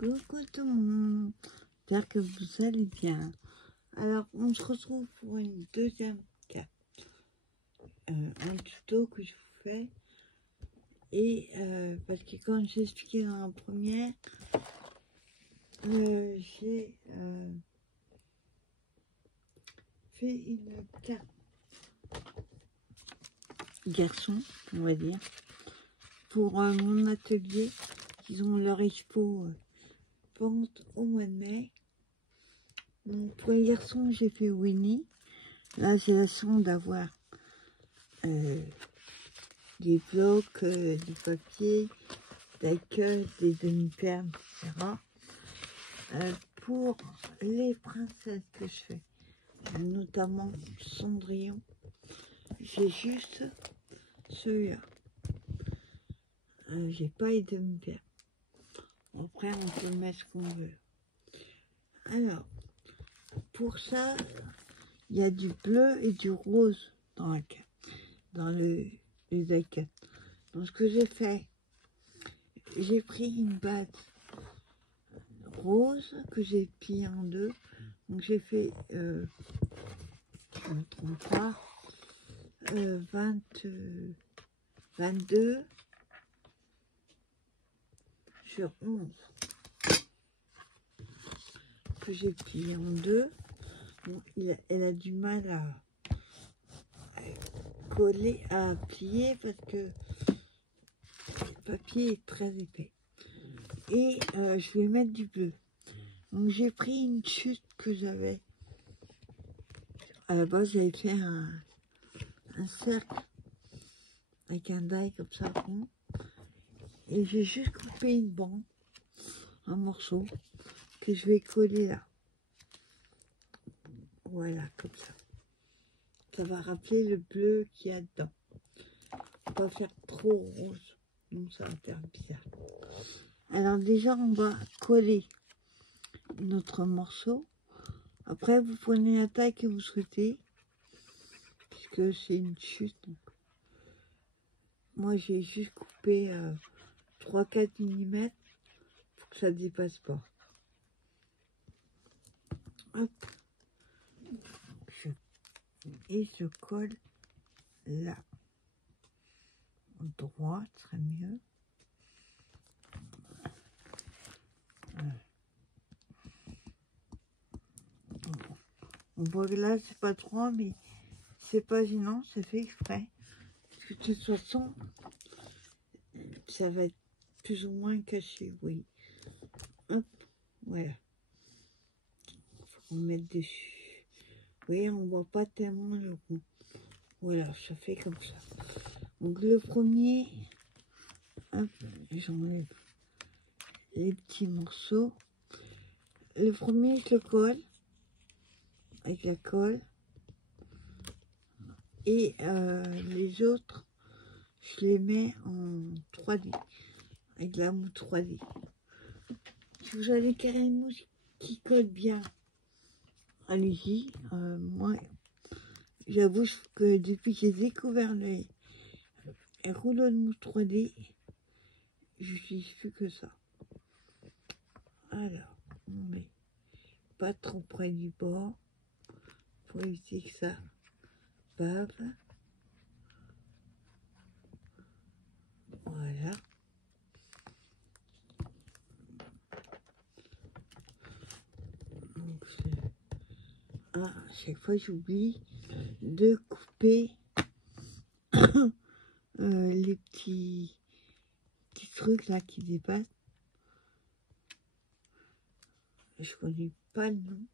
Coucou tout le monde, j'espère que vous allez bien. Alors, on se retrouve pour une deuxième un tuto que je vous fais. Et parce que comme j'ai expliqué dans la première, j'ai fait une carte garçon, on va dire, pour mon atelier. Ils ont leur expo au mois de mai. Donc, pour les garçons, j'ai fait Winnie. Là, j'ai la chance d'avoir des blocs, du papier, des queues, des demi-perles, etc. Pour les princesses que je fais, notamment Cendrillon, j'ai juste celui-là. J'ai pas les demi-perles. Après, on peut mettre ce qu'on veut. Alors, pour ça, il y a du bleu et du rose dans la carte, dans les die-cut. Donc, ce que j'ai fait, j'ai pris une base rose que j'ai pliée en deux. Donc, j'ai fait, je ne me trompe pas, 22 sur 11 que j'ai plié en deux. Bon, elle a du mal à coller, à plier parce que le papier est très épais. Et je vais mettre du bleu. Donc j'ai pris une chute que j'avais. À la base, j'avais fait un cercle avec un die comme ça rond. Et j'ai juste coupé une bande, un morceau que je vais coller là. Voilà, comme ça. Ça va rappeler le bleu qu'il y a dedans. Pas faire trop rose, donc ça va faire bizarre. Alors déjà, on va coller notre morceau. Après, vous prenez la taille que vous souhaitez, puisque c'est une chute. Donc. Moi, j'ai juste coupé 3-4 mm pour que ça ne dépasse pas. Hop. Et je colle là. Droit, très mieux. On voit que là, c'est pas droit, mais c'est pas gênant, c'est fait exprès. Parce que de toute façon, ça va être plus ou moins caché, oui. Hop, voilà. Faut mettre dessus. Vous voyez, on voit pas tellement le rond. Voilà, ça fait comme ça. Donc le premier, hop, j'enlève les petits morceaux. Le premier, je le colle avec la colle. Et les autres, je les mets en 3D, avec la mousse 3D. Si vous avez carré une mousse qui colle bien, allez-y. Moi, j'avoue que depuis que j'ai découvert les rouleaux de mousse 3D, je n'utilise plus que ça. Alors, on met pas trop près du bord, pour éviter que ça bave. Voilà. Donc, chaque fois j'oublie de couper les petits trucs là qui dépassent. Je connais pas le nom.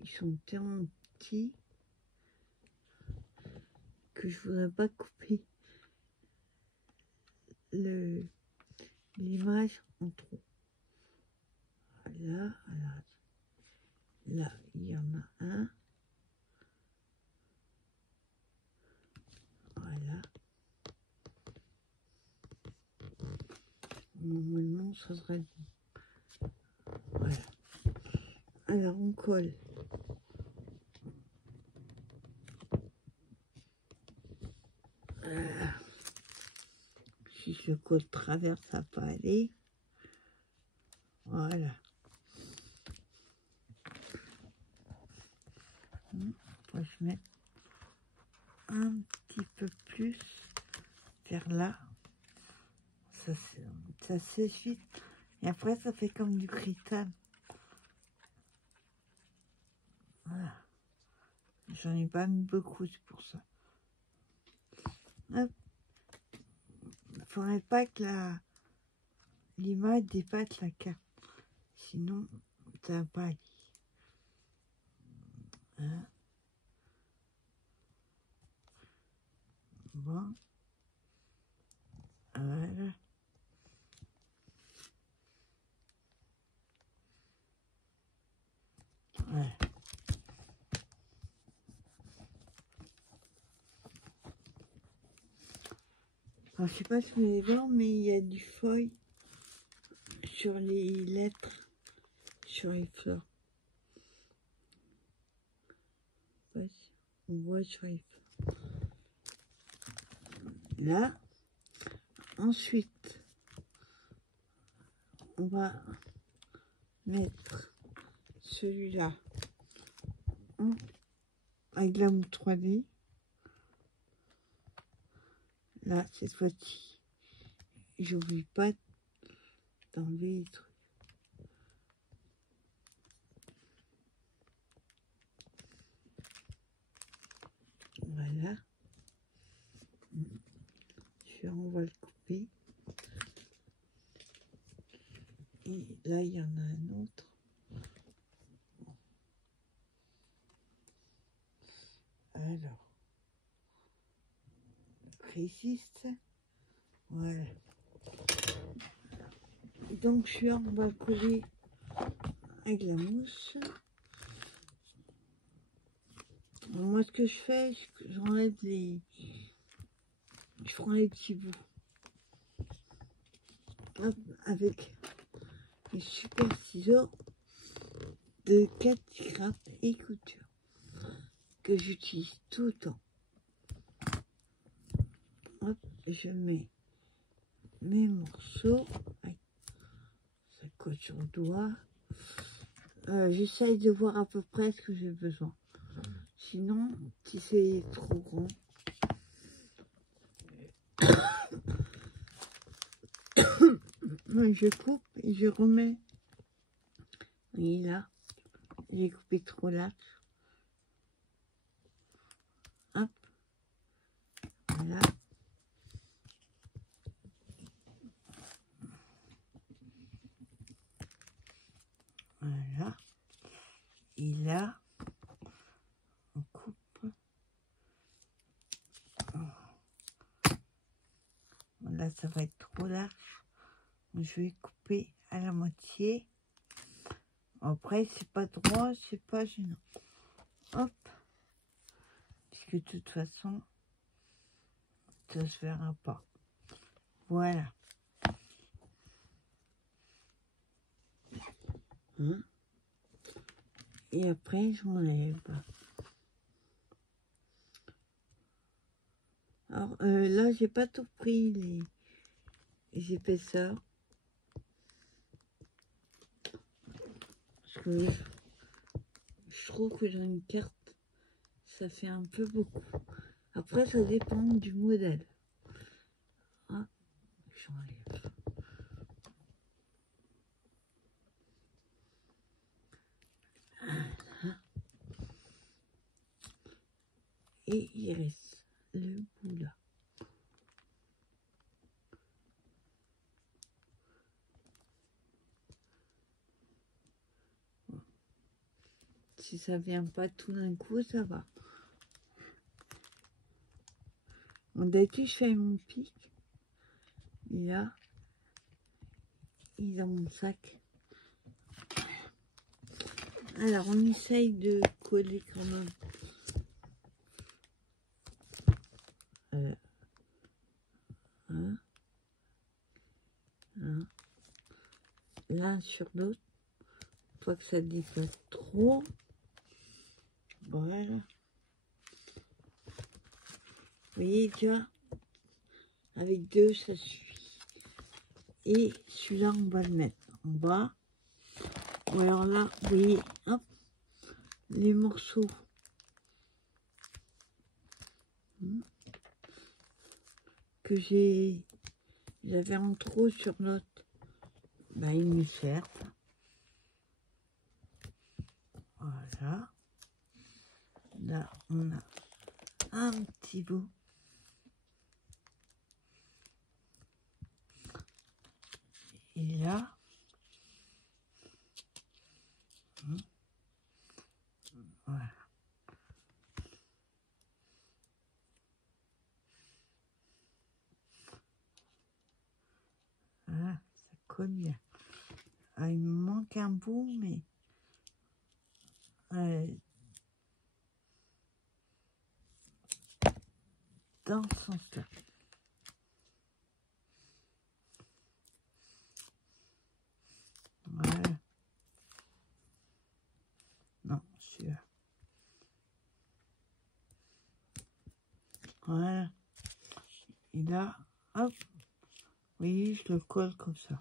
Ils sont tellement petits que je voudrais pas couper l'image en trop. Là, là, il y en a un. Voilà. Normalement, ça serait bon. Voilà. Alors, on colle. si je le colle travers, ça va pas aller. Voilà. Après, je mets un petit peu plus vers là. Ça sèche vite. Et après, ça fait comme du cristal. Voilà. J'en ai pas mis beaucoup, c'est pour ça. Hop. Il faudrait pas que l'image dépasse la carte. Sinon, ça va pas aller. Hein. Bon. Voilà. Voilà. Alors, je sais pas si vous allez voir, mais il y a du feuille sur les lettres, sur les fleurs. Ouais, on voit sur les fleurs. Là, ensuite, on va mettre celui-là avec la mousse 3D. Là, cette fois-ci, j'oublie pas d'enlever les trucs. Voilà. On va le couper. Et là, il y en a un autre. Alors, résiste. Voilà. Donc, on va coller avec la mousse. Alors, moi, ce que je fais, j'enlève les... Je prends les petits bouts. Hop, avec les super ciseaux de 4 grammes et couture que j'utilise tout le temps. Hop, je mets mes morceaux. Ça colle sur le doigt. J'essaye de voir à peu près ce que j'ai besoin. Sinon, si c'est trop grand, je coupe et je remets. Et là, j'ai coupé trop large. Hop. Voilà. Voilà. Et là, on coupe. Là, ça va être trop large. Je vais couper à la moitié. Après, c'est pas droit, c'est pas gênant. Hop. Puisque de toute façon, ça se verra pas. Voilà. Hein? Et après, je m'enlève. Alors là, j'ai pas tout pris les épaisseurs. Parce que je trouve que dans une carte, ça fait un peu beaucoup. Après, ça dépend du modèle. Ah, j'enlève. Voilà. Et il reste le bout là. Si ça vient pas tout d'un coup, ça va. Bon, d'habitude, je fais mon pic. Et là, il est dans mon sac. Alors, on essaye de coller quand même. L'un sur l'autre. Pas que ça dépasse trop. Voilà. Vous voyez déjà, avec deux, ça suffit. Et celui-là, on va le mettre en bas. Ou alors là, vous voyez, hop, les morceaux que j'avais en trop sur l'autre, bah, ils me servent. Voilà. Là, on a un petit bout. Et là, voilà. Voilà, ça colle bien. Ah, il me manque un bout, mais dans ce sens-là. Voilà. Non, celui-là. Voilà. Et là, hop, oui, je le colle comme ça.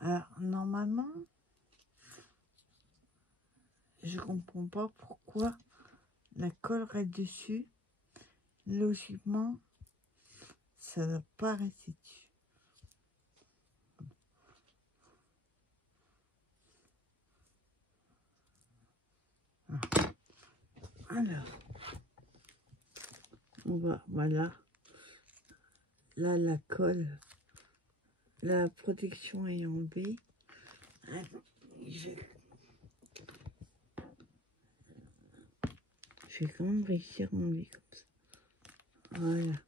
Alors, normalement, je comprends pas pourquoi la colle reste dessus. Logiquement, ça ne va pas rester dessus. Alors, on va, voilà. Là, la colle, la protection est enlevée. Je vais quand même réussir à enlever comme ça. Voilà.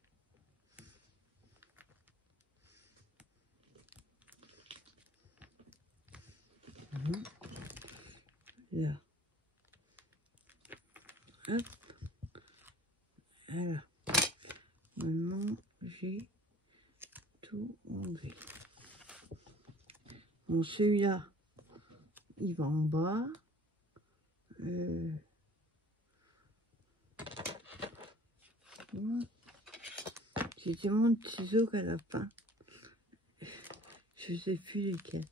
Là. Hop. Voilà. Maintenant, j'ai tout enlevé. Bon, celui-là, il va en bas. J'ai tellement de ciseaux qu'à la fin, je sais plus lesquels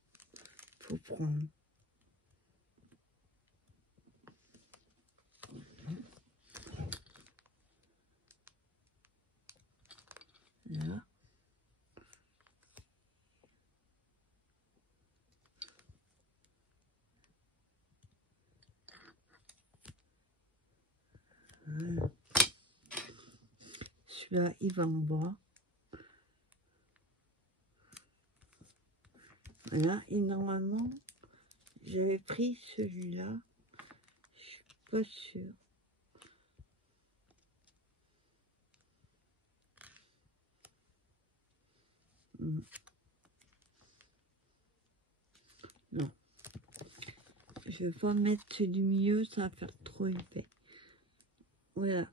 faut prendre. Là. Voilà. Celui-là, il va en bas. Voilà. Et normalement, j'avais pris celui-là. Je suis pas sûre. Non. Je vais pas mettre celui du milieu, ça va faire trop épais. Voilà.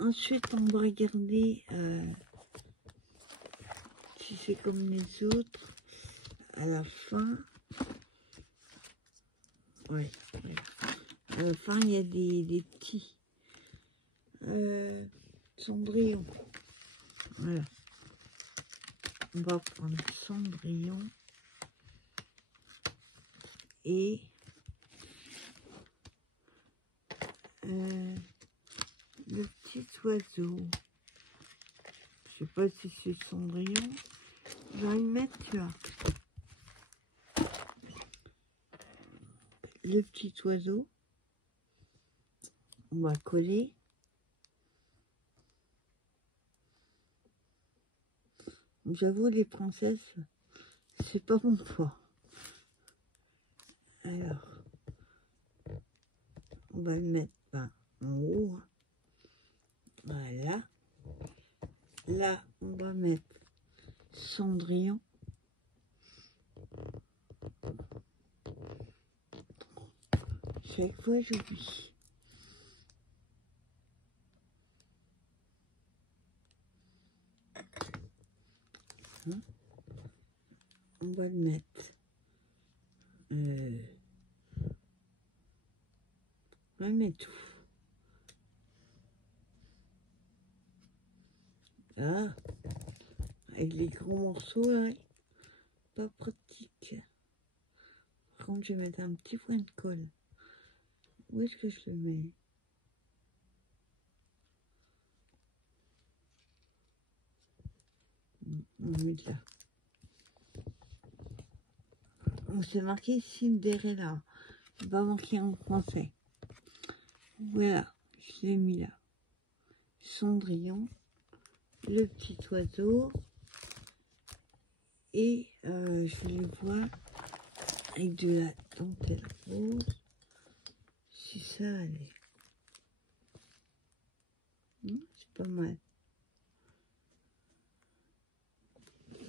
Ensuite, on va regarder si c'est comme les autres. À la fin, ouais. À la fin, il y a des petits cendrillons. Voilà. On va prendre Cendrillon et le petit oiseau. Je sais pas si c'est Cendrillon. Je vais le mettre là. Le petit oiseau. On va coller. J'avoue, les princesses, c'est pas mon fort. Alors, on va le mettre en haut. Voilà. Là, on va mettre Cendrillon. Chaque fois, j'oublie. On va le mettre. On va le mettre tout. Là. avec les gros morceaux là, pas pratique. Par contre, je vais mettre un petit point de colle. Où est-ce que je le mets? On va mettre là. On s'est marqué Cinderella. C'est pas marqué en français. Voilà, je l'ai mis là. Cendrillon, le petit oiseau. Et je les vois avec de la dentelle rose. Si ça allait. C'est pas mal.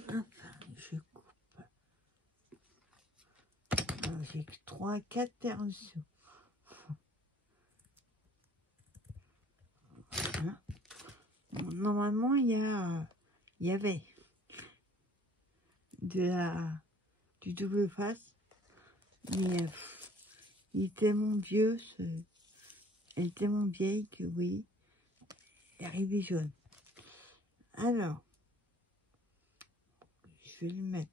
Enfin, je coupe. J'ai 3-4 terres dessous. Voilà. Bon, normalement, il y avait du double face. Mais il est tellement vieux, elle est tellement vieille que oui, elle est arrivée jaune. Alors, je vais le mettre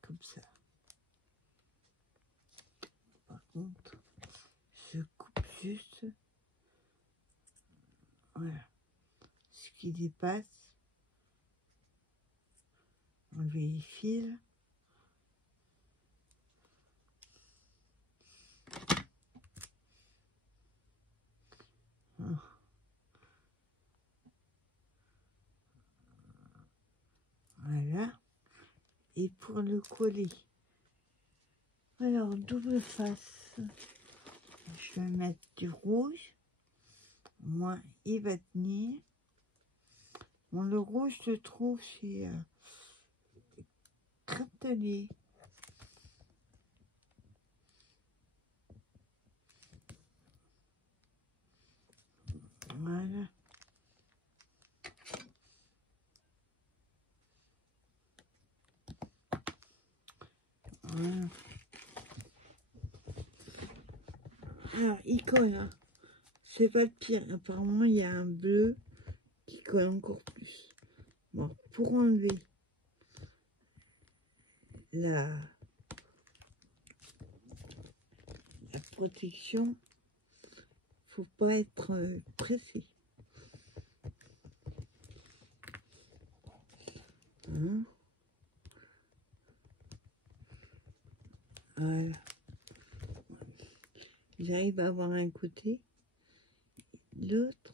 comme ça. Par contre, je coupe juste, voilà, ce qui dépasse. Enlever les fils. Voilà. Et pour le coller, alors double face, je vais mettre du rouge. Moi, il va tenir. Bon, le rouge, je le trouve chez Crêpe-Atelier. Voilà. Voilà. Alors, il colle, hein. C'est pas le pire. Apparemment, il y a un bleu qui colle encore plus. Bon, pour enlever la protection, faut pas être pressé. Hein? Voilà. J'arrive à avoir un côté, l'autre.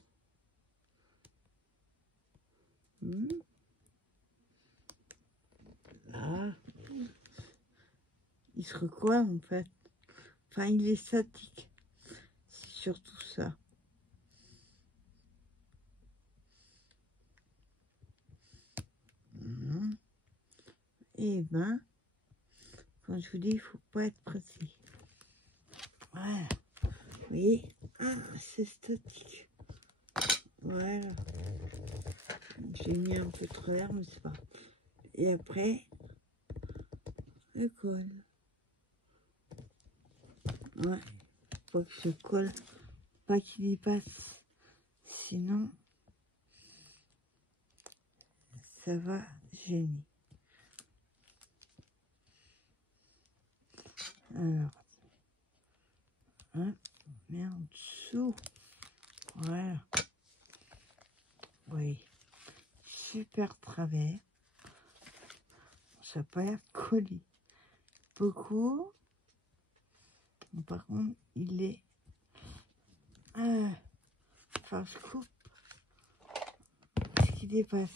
Ah, il se recolle en fait. Enfin, il est statique. C'est surtout ça. Et ben, quand je vous dis, il faut pas être pressé. Voilà. Vous voyez, c'est statique. Voilà. J'ai mis un peu de travers, mais c'est pas. Et après, je colle. Ouais. Faut que je colle, pas qu'il y passe. Sinon, ça va gêner. Alors, mais en dessous, voilà. Oui, super travers. Ça n'a pas l'air collé beaucoup. Par contre, il est... enfin, je coupe ce qui dépasse.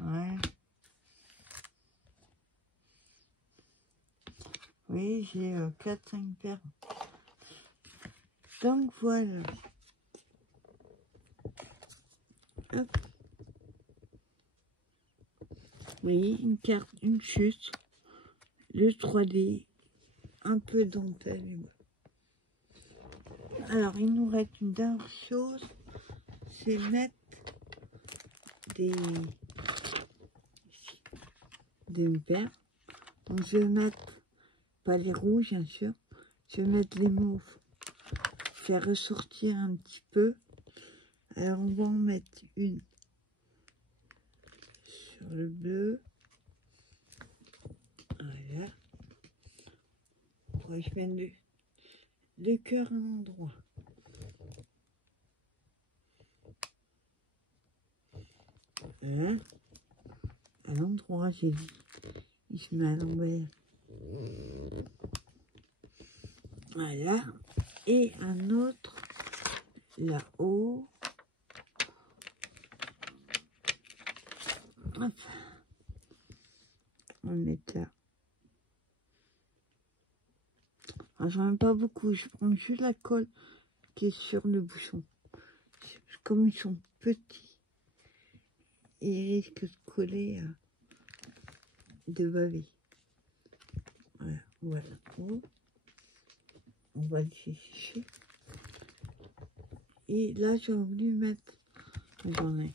Ouais. Oui, j'ai 4-5 paires. Donc voilà. Hop. Oui, une carte, une chute, le 3D, un peu de dentelle. Alors, il nous reste une dernière chose, c'est mettre des paires. Donc, je vais mettre, pas les rouges, bien sûr, je vais mettre les mauves. faire ressortir un petit peu. Alors on va en mettre une sur le bleu. Voilà. Pourrais je mets le cœur à un endroit. Voilà. À l'endroit, j'ai dit. Il se met à l'envers. Voilà. Et un autre là-haut. Hop. On le met là. Alors, j'en ai pas beaucoup. Je prends juste la colle qui est sur le bouchon. Comme ils sont petits, ils risquent de coller, de baver. Voilà. Voilà. On va le sécher. Et là, j'ai voulu mettre, j'en ai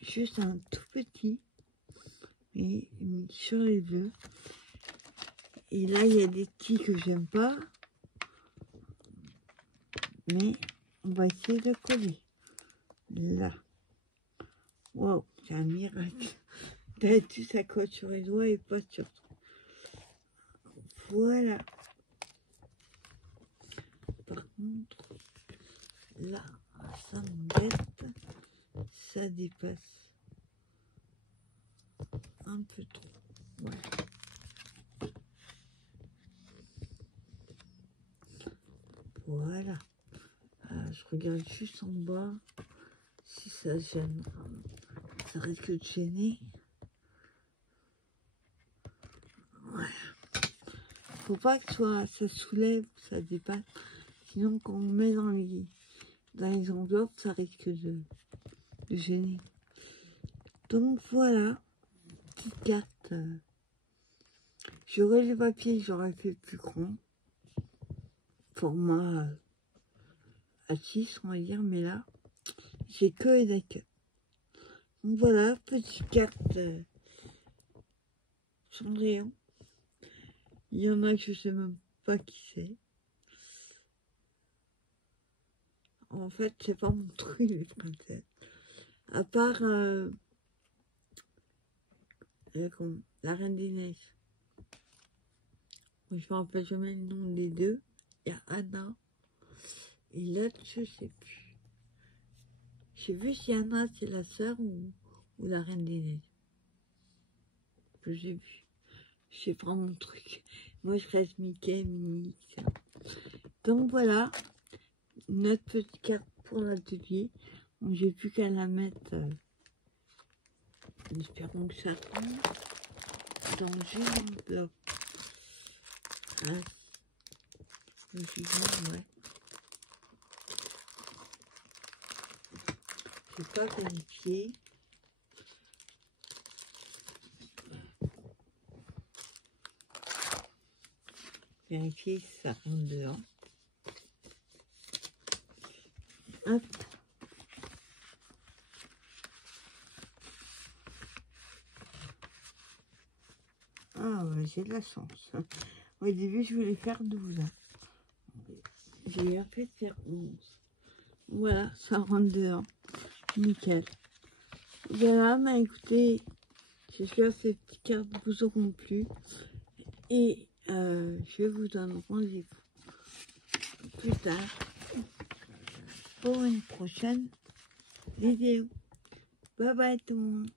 juste un tout petit, et sur les deux. Et là, il y a des petits que j'aime pas, mais on va essayer de coller. Là. Wow, c'est un miracle. T'as tout ça colle sur les doigts et pas sur toi. Voilà. Par contre, là, ça m'embête. Ça dépasse un peu trop. Voilà. Voilà. Alors, je regarde juste en bas si ça gêne. Ça risque de gêner. Voilà. Faut pas que ça soulève, ça dépasse. Sinon, quand on met dans les enveloppes, ça risque de gêner. Donc voilà, petite carte. J'aurais les papiers, j'aurais fait plus grand. Format A6, on va dire, mais là, j'ai que les d'accord. Donc voilà, petite carte Cendrillon. Il y en a que je sais même pas qui c'est. En fait, c'est pas mon truc, les princesses. À part la Reine des Neiges. Je me rappelle jamais le nom des deux. Il y a Anna. Et l'autre, je sais plus. Je sais plus si Anna, c'est la sœur ou la Reine des Neiges. Que j'ai vu. C'est pas mon truc. Moi, je reste Mickey, Minnie, ça. Donc voilà, notre petite carte pour l'atelier. Donc, j'ai plus qu'à la mettre. Espérons que ça rentre dans une enveloppe. Ah, ouais. Je n'ai pas vérifié. Vérifier si ça rentre dedans. Hop. Ah ouais, j'ai de la chance. Au début, je voulais faire 12. J'ai en fait faire 11. Voilà, ça rentre dedans. Nickel. Voilà, bah écoutez, j'espère que ces petites cartes vous auront plu. Et je vous donne rendez-vous plus tard pour une prochaine vidéo. Bye bye tout le monde.